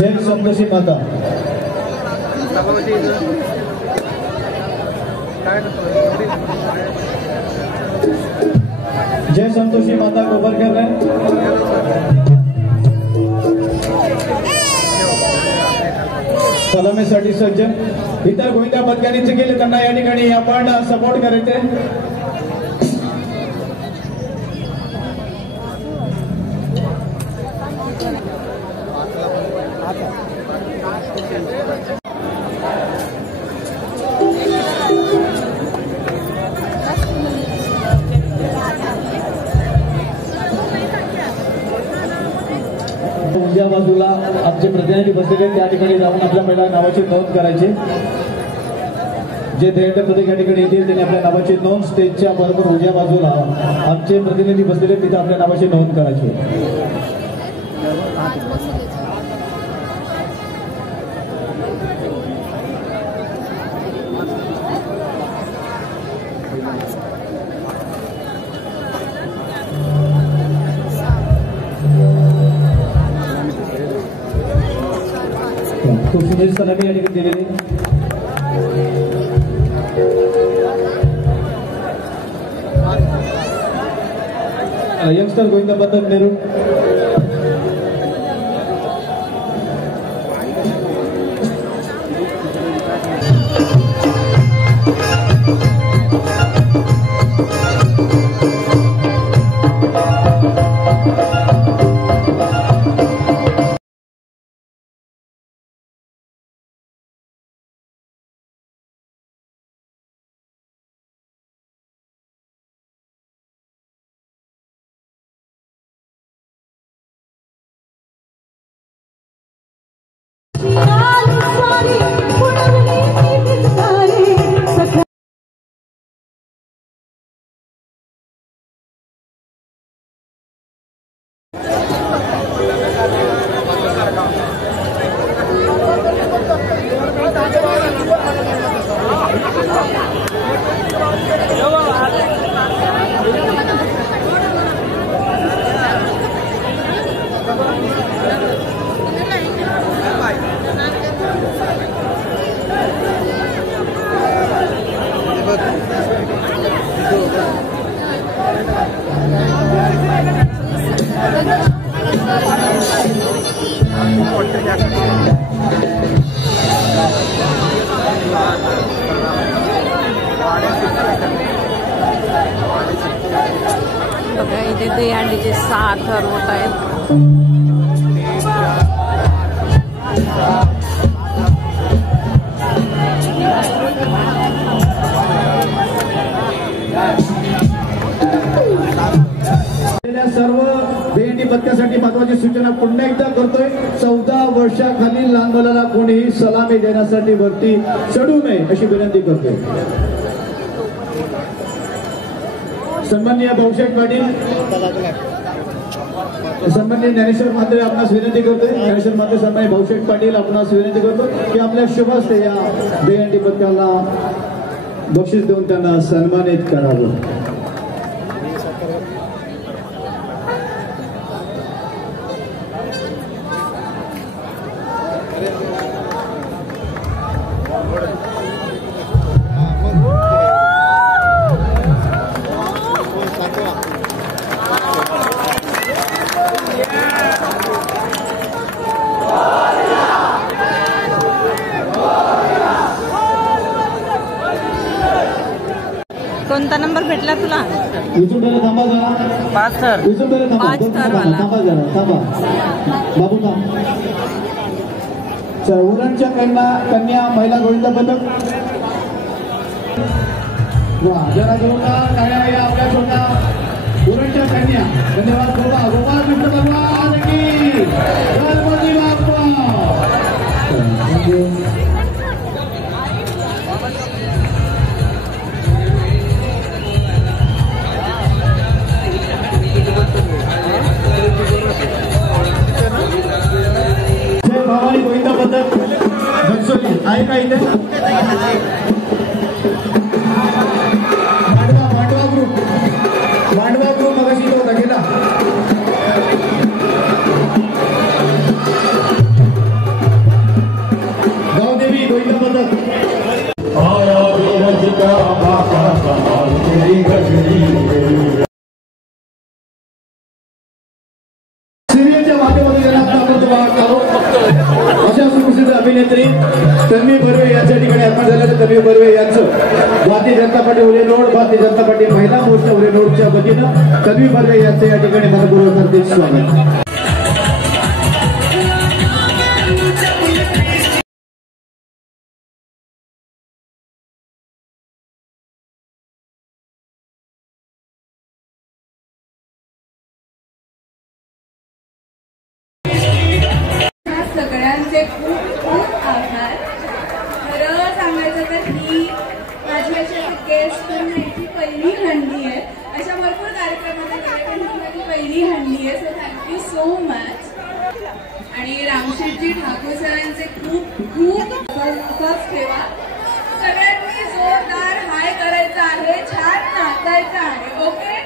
जय संतोषी माता जय संतोषी माता गोबर कर रहे हैं। सलामीसाठी सज्ज इतर गोविंदा पदकांचे गेले त्यांना या ठिकाणी आपण सपोर्ट करायचे। उजव्या बाजूला आमचे प्रतिनिधी बसलेले त्या ठिकाणी जाऊन आपल्या पहिला नावाची नोंद करायची। जे ध्येय पदक या ठिकाणी येतील त्यांनी आपल्या नावाची नोंद स्टेजच्या बरोबर उजव्या बाजूला आमचे प्रतिनिधी बसलेले तिथे आपल्या नावाची नोंद करायची। खूप सुंदर सलामी या ठिकाणी दिलेली। यंगस्टर गोविंदा पदक नेहरू इथे दहीहंडीचे 6 थर होत आहेत। सर्व दहीहंडी पथकासाठी महत्वाची सूचना पुन्हा एकदा करतोय। 14 वर्षाखालील लहान मुलाला कोणीही सलामी देण्यासाठी वरती चढू नये अशी विनंती करतोय। सन्माननीय भाऊसाहेब पाटील, सन्माननीय ज्ञानेश्वर म्हात्रे आपणास विनंती करतोय। ज्ञानेश्वर म्हात्रे सन्माननीय भाऊसाहेब पाटील आपणास विनंती करतो की आपल्या शुभ हस्ते या दहीहंडी पथकाला बक्षीस देऊन त्यांना सन्मानित करावं। कोणता नंबर भेटला तुला? थांबा जरा, 5 थर, 5 थर वाला। थांबा जरा, थांबा बाबू थांब। उरणच्या कन्या महिला गोविंदा पदक जरा जोरदार टाळ्या या आपल्या छोटा उरणच्या कन्या। धन्यवाद गोपा गोपाल कृष्ण भगवान की गणपती बाप्पा। जय भवानी गोविंदा पदक घनसोली आहे का इथे? मांडवा ग्रुप मगाशी होता गेला। जनता पार्टी उरे रोड भारतीय जनता पार्टी महिला मोर्चा उरे रोडच्या वतीनं कवी बर्वे यांचे या ठिकाणी मनपूर्वक हार्दिक स्वागत. सगळ्यांचे खूप खूप आभार. खरं सांगायचं तर ही माझी अशी गेस्ट करण्याची पहिली हंडी आहे. अशा भरपूर कार्यक्रमात गेले पण ही माझी पहिली हंडी आहे. So thank you so much. आणि रामशेठजी ठाकूर सरांचे खूप खूप असंच ठेवा. सगळ्यांनी जोरदार हाय करायचं आहे, छान नाचायचं आहे. ओके.